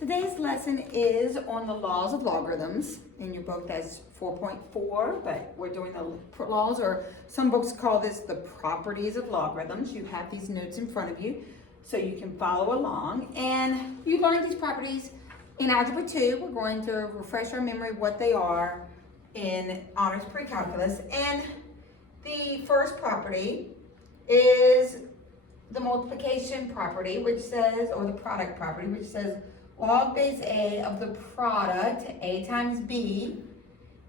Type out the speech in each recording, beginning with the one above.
Today's lesson is on the laws of logarithms. In your book, that's 4.4, but we're doing the laws, or some books call this the properties of logarithms. You have these notes in front of you so you can follow along. And you learned these properties in Algebra 2. We're going to refresh our memory what they are in Honors Precalculus. And the first property is the multiplication property, which says, or the product property, which says log base A of the product, A times B,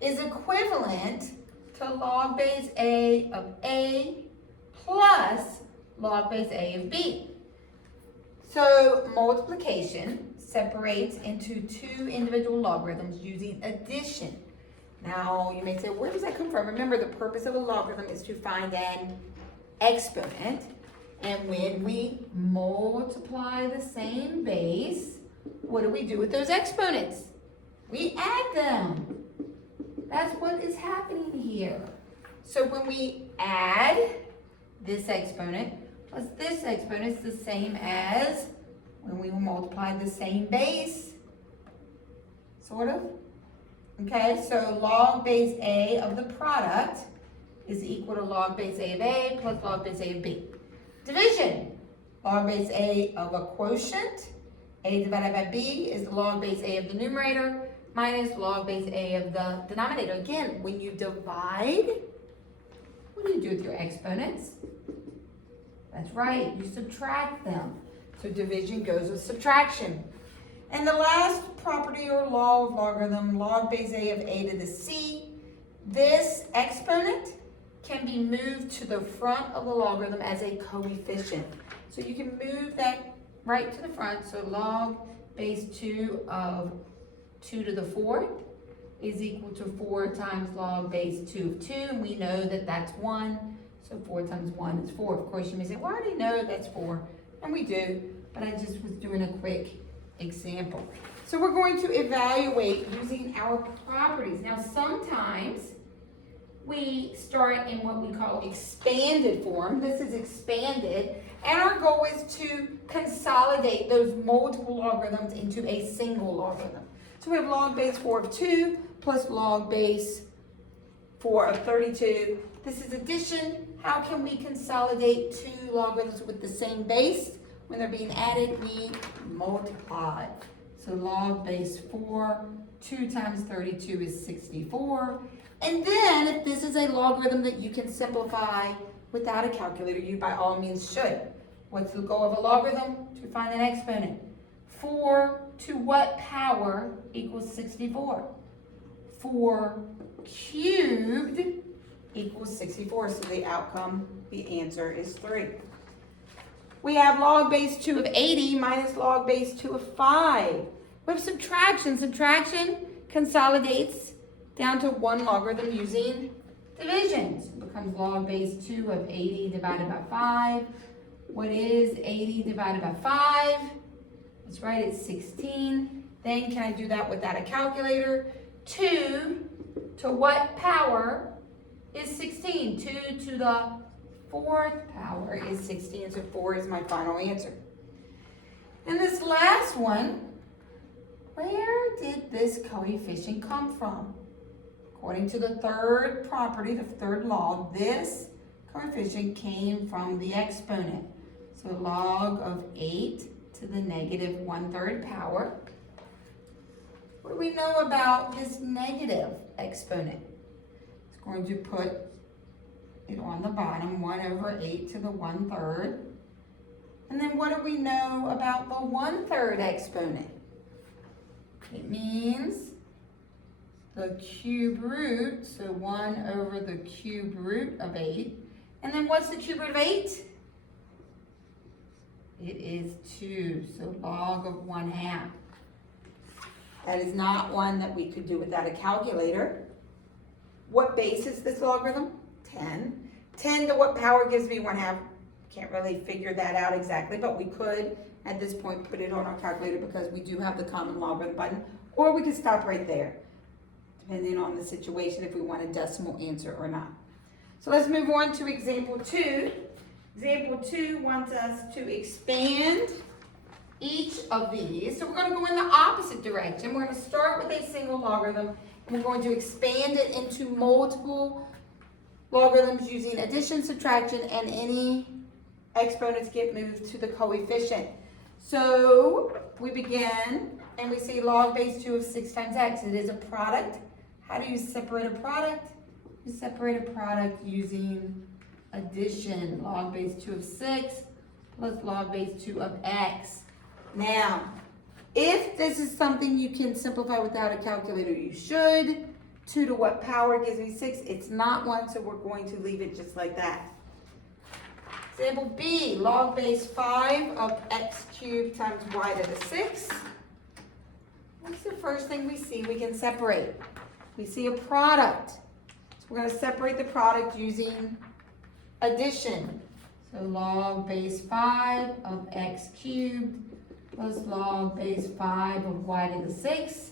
is equivalent to log base A of A plus log base A of B. So multiplication separates into two individual logarithms using addition. Now you may say, where does that come from? Remember, the purpose of a logarithm is to find an exponent. And when we multiply the same base, what do we do with those exponents? We add them. That's what is happening here. So when we add this exponent plus this exponent, it's the same as when we multiply the same base, sort of. Okay, so log base A of the product is equal to log base A of A plus log base A of B. Division, log base A of a quotient, A divided by B is the log base A of the numerator minus log base A of the denominator. Again, when you divide, what do you do with your exponents? That's right, you subtract them. So division goes with subtraction. And the last property or law of logarithm, log base A of A to the C, this exponent can be moved to the front of the logarithm as a coefficient. So you can move that right to the front. So log base 2 of 2 to the 4th is equal to 4 times log base 2 of 2. And we know that that's 1. So 4 times 1 is 4. Of course, you may say, well, I already know that's 4. And we do, but I just was doing a quick example. So we're going to evaluate using our properties. Now, sometimes we start in what we call expanded form. This is expanded, and our goal is to consolidate those multiple logarithms into a single logarithm. So we have log base 4 of 2 plus log base 4 of 32. This is addition. How can we consolidate two logarithms with the same base? When they're being added, we multiply. So log base 4, 2 times 32 is 64. And then, if this is a logarithm that you can simplify without a calculator, you by all means should. What's the goal of a logarithm? To find an exponent. 4 to what power equals 64? 4 cubed equals 64. So the outcome, the answer is 3. We have log base 2 of 80 minus log base 2 of 5. We have subtraction. Subtraction consolidates down to one logarithm using division. So it becomes log base 2 of 80 divided by 5. What is 80 divided by 5? That's right, it's 16. Then can I do that without a calculator? 2 to what power is 16? 2 to the 4th power is 16, so 4 is my final answer. And this last one, where did this coefficient come from? According to the third property, the third law, this coefficient came from the exponent. So log of 8 to the negative 1/3 power. What do we know about this negative exponent? It's going to put it on the bottom, 1 over 8 to the 1/3. And then what do we know about the 1/3 exponent? It means the cube root, so 1 over the cube root of 8. And then what's the cube root of 8? It is 2, so log of 1/2. That is not one that we could do without a calculator. What base is this logarithm? 10. 10 to what power gives me 1/2? Can't really figure that out exactly, but we could at this point put it on our calculator because we do have the common logarithm button, or we could stop right there, depending on the situation, if we want a decimal answer or not. So let's move on to example 2. Example 2 wants us to expand each of these. So we're going to go in the opposite direction. We're going to start with a single logarithm, and we're going to expand it into multiple logarithms using addition, subtraction, and any exponents get moved to the coefficient. So we begin, and we see log base 2 of 6 times x. It is a product. How do you separate a product? You separate a product using addition. Log base 2 of 6 plus log base 2 of x. Now, if this is something you can simplify without a calculator, you should. 2 to what power gives me 6? It's not 1, so we're going to leave it just like that. Example B, log base 5 of x cubed times y to the 6. What's the first thing we see we can separate? We see a product. So we're going to separate the product using addition. So log base 5 of x cubed plus log base 5 of y to the 6.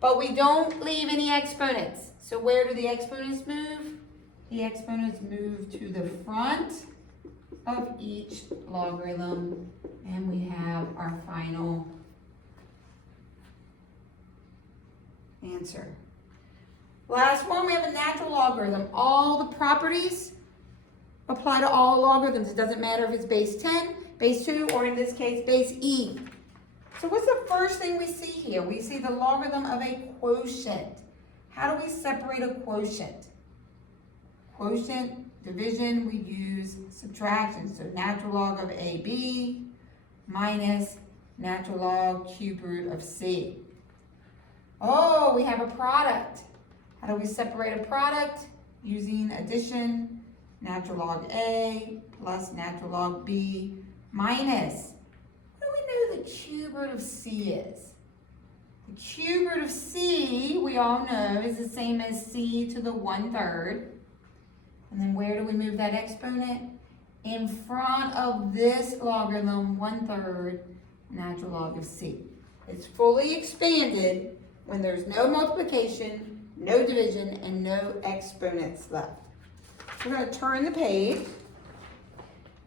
But we don't leave any exponents. So where do the exponents move? The exponents move to the front of each logarithm, and we have our final answer. Last one, we have a natural logarithm. All the properties apply to all logarithms. It doesn't matter if it's base 10, base 2, or in this case, base e. So what's the first thing we see here? We see the logarithm of a quotient. How do we separate a quotient? Quotient, division, we use subtraction. So natural log of AB minus natural log cube root of C. Oh, we have a product. How do we separate a product? Using addition, natural log A plus natural log B minus, what do we know the cube root of C is? The cube root of C, we all know, is the same as C to the 1/3. And then where do we move that exponent? In front of this logarithm, 1/3 natural log of C. It's fully expanded when there's no multiplication, no division, and no exponents left. We're going to turn the page,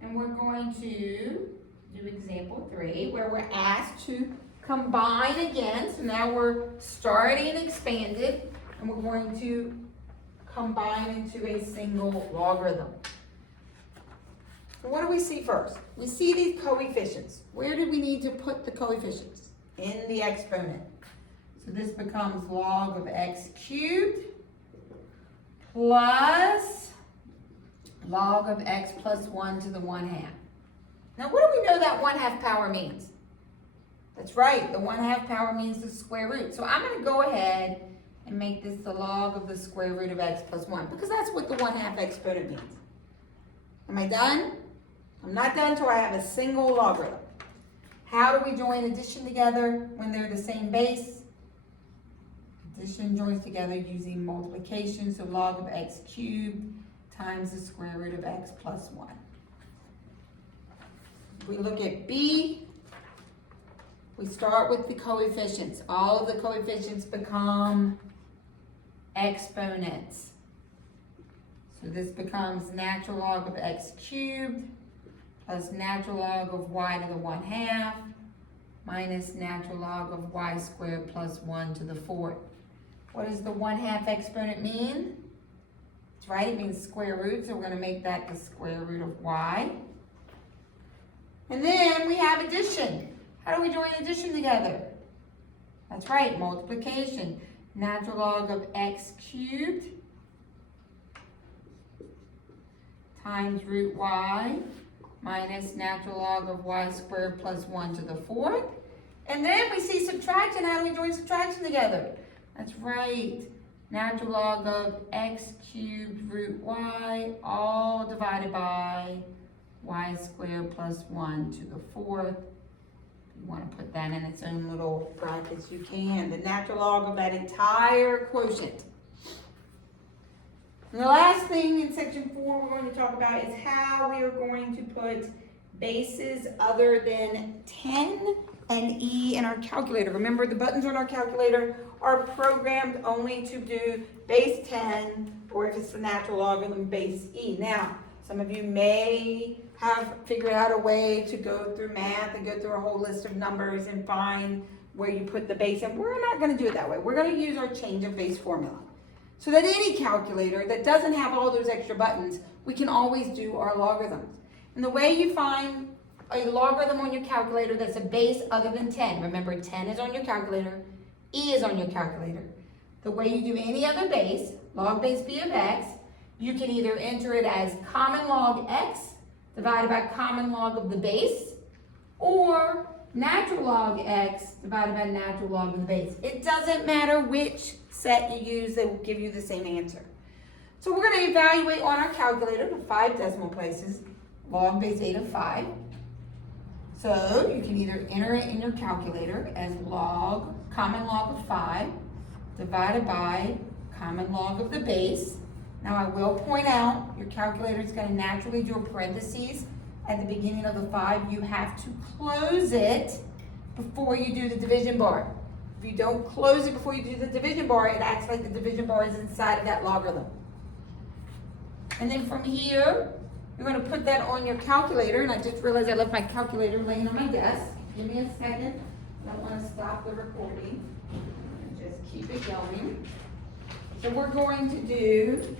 and we're going to do example 3, where we're asked to combine again. So now we're starting expanded, and we're going to combine into a single logarithm. So what do we see first? We see these coefficients. Where do we need to put the coefficients? In the exponent. So this becomes log of x cubed plus log of x plus 1 to the 1/2. Now what do we know that 1/2 power means? That's right, the 1/2 power means the square root. So I'm going to go ahead and make this the log of the square root of x plus 1, because that's what the 1/2 exponent means. Am I done? I'm not done until I have a single logarithm. How do we join addition together when they're the same base? Addition joins together using multiplication, so log of x cubed times the square root of x plus 1. If we look at B, we start with the coefficients. All of the coefficients become exponents. So this becomes natural log of x cubed plus natural log of y to the 1/2 minus natural log of y squared plus 1 to the 4th. What does the 1/2 exponent mean? That's right, it means square root, so we're going to make that the square root of y. And then we have addition. How do we join addition together? That's right, multiplication. Natural log of x cubed times root y minus natural log of y squared plus 1 to the 4th. And then we see subtraction. How do we join subtraction together? That's right, natural log of x cubed root y, all divided by y squared plus 1 to the 4th. You want to put that in its own little brackets, you can. The natural log of that entire quotient. And the last thing in section 4 we're going to talk about is how we are going to put bases other than 10 and e in our calculator. Remember, the buttons on our calculator are programmed only to do base 10, or if it's the natural logarithm, base e. Now, some of you may have figured out a way to go through math and go through a whole list of numbers and find where you put the base, and we're not going to do it that way. We're going to use our change of base formula. So that any calculator that doesn't have all those extra buttons, we can always do our logarithms. And the way you find a logarithm on your calculator that's a base other than 10, remember 10 is on your calculator, E is on your calculator. The way you do any other base, log base b of x, you can either enter it as common log x divided by common log of the base, or natural log x divided by natural log of the base. It doesn't matter which set you use, they will give you the same answer. So we're going to evaluate on our calculator the 5 decimal places, log base 8 of 5. So you can either enter it in your calculator as common log of 5 divided by common log of the base. Now I will point out, your calculator is going to naturally do a parentheses at the beginning of the 5. You have to close it before you do the division bar. If you don't close it before you do the division bar, it acts like the division bar is inside of that logarithm. And then from here, you're going to put that on your calculator, and I just realized I left my calculator laying on my desk. Give me a second. I don't want to stop the recording. Just keep it going. So we're going to do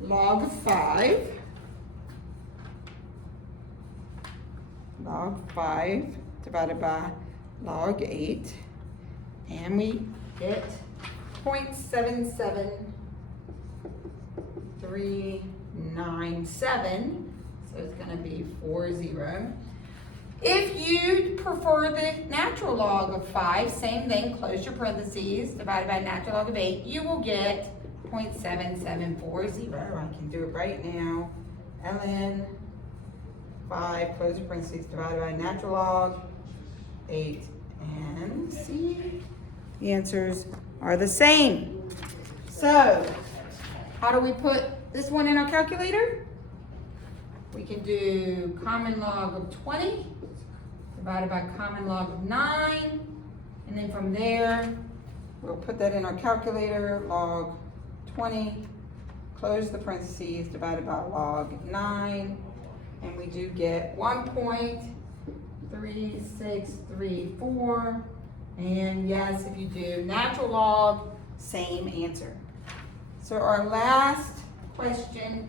log of 5. Log 5 divided by log 8. And we get 0.77397. So it's going to be 40. If you prefer the natural log of 5, same thing, close your parentheses, divided by natural log of 8, you will get 0.7740. I can do it right now. ln 5, close your parentheses, divided by natural log 8. And see, the answers are the same. So, how do we put this one in our calculator? We can do common log of 20 divided by common log of 9. And then from there, we'll put that in our calculator, log 20, close the parentheses, divided by log 9. And we do get 1.3634. And yes, if you do natural log, same answer. So our last question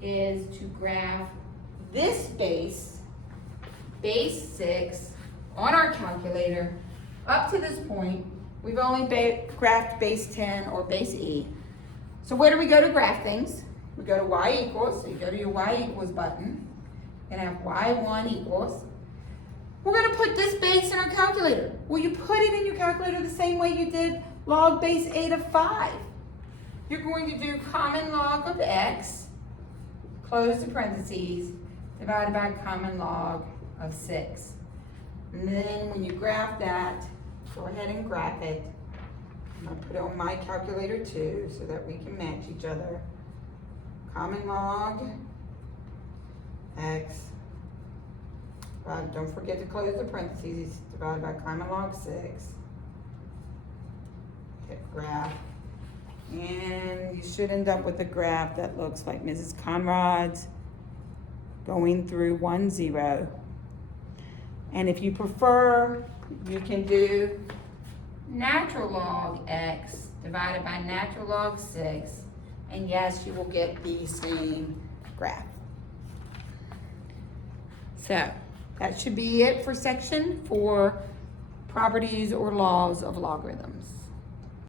is to graph this base 6, on our calculator. Up to this point, we've only graphed base 10 or base E. So where do we go to graph things? We go to y equals, so you go to your y equals button, and have y1 equals. We're going to put this base in our calculator. Well, you put it in your calculator the same way you did log base 8 of 5. You're going to do common log of x, close the parentheses, divided by common log of 6. And then when you graph that, go ahead and graph it. I'm going to put it on my calculator too, so that we can match each other. Common log x, don't forget to close the parentheses, divided by common log 6. Hit graph. And you should end up with a graph that looks like Mrs. Conrad's going through 1, 0. And if you prefer, you can do natural log x divided by natural log 6. And yes, you will get the same graph. So that should be it for section 4, properties or laws of logarithms.